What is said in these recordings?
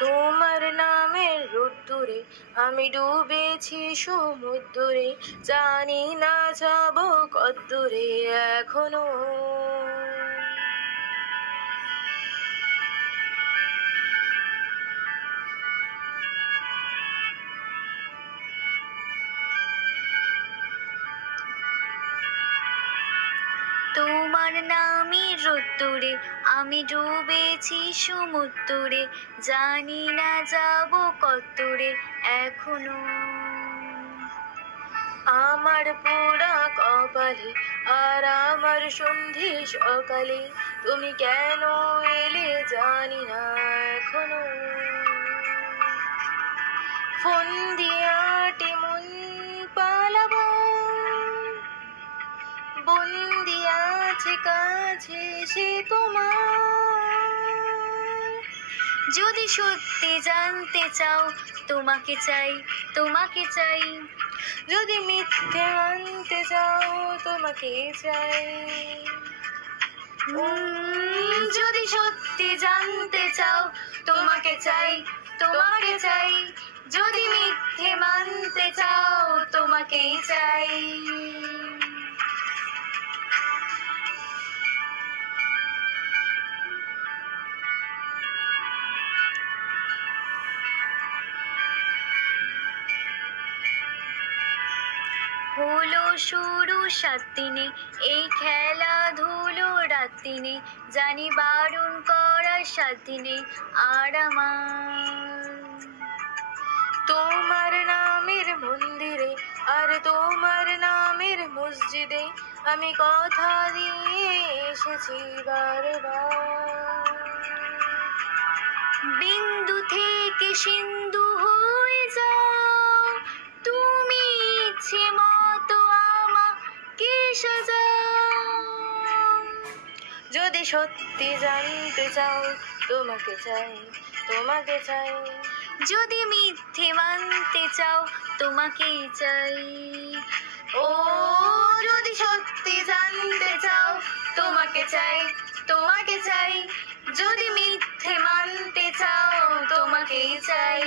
তোমার নামের রোদ্দুরে আমি ডুবেছি সমুদ্রে, জানি না যাব কদ্দূরে এখনো। তোমার নামে রোদ্দুরে আমি ডুবেছি সমুদ্রে, জানি না যাব কতদূরে এখনো। আমার পোড়া কপালে আর আমার সন্ধি সকালে, তুমি কেন এলে জানি না এখনো। ফোন দিয়াটে মন পালাবো, বন্দি আছে কাছে সে তোমার। যদি সত্যি জানতে চাও তোমাকে চাই, তোমাকে চাই। যদি মিথ্যে মানতে চাও তোমাকে চাই। যদি সত্যি জানতে চাও তোমাকে চাই, তোমাকে চাই। যদি মিথ্যে মানতে চাও তোমাকেই চাই। হলো শুরু 7 দিনে এই খেলাধুলো রাত দিনে, জানি বারণ করা 7 দিনে আর আমার। তোমার নামের মন্দিরে আর তোমার নামের মসজিদে আমি কথা দিয়ে এসেছি বারবার। বিন্দু থেকে সিন্ধু হয়ে যাও তুমি, ইচ্ছে মতো আমাকে সাজাও। যদি সত্যি জানতে চাও তোমাকে চাই, তোমাকে চাই। যদি মিথ্যে মানতে চাও তোমাকেই চাই। ও যদি সত্যি জানতে চাও তোমাকে চাই, তোমাকে চাই। যদি মিথ্যে মানতে চাও তোমাকেই চাই।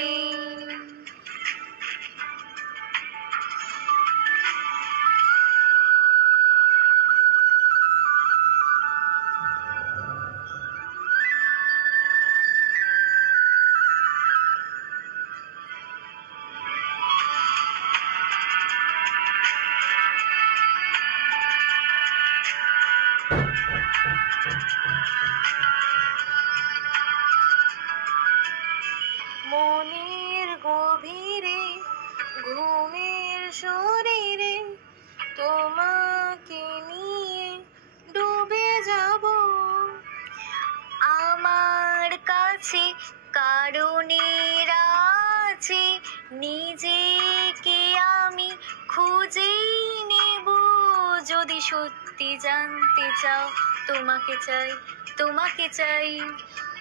মনের গভীরে ঘুমের শরীরে তোমাকে নিয়ে ডুবে যাব। আমার কাছে কারণের আছে, নিজেকে আমি খুঁজেই নেব। যদি সত্যি জানতে চাও তোমাকে চাই, তোমাকে চাই।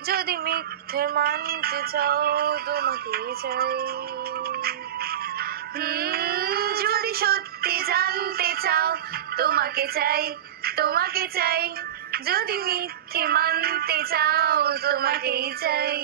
যদি মিথ্যে মানতে চাও তোমাকে চাই। যদি সত্যি জানতে চাও তোমাকে চাই, তোমাকে চাই। যদি মিথ্যে মানতে চাও তোমাকেই চাই।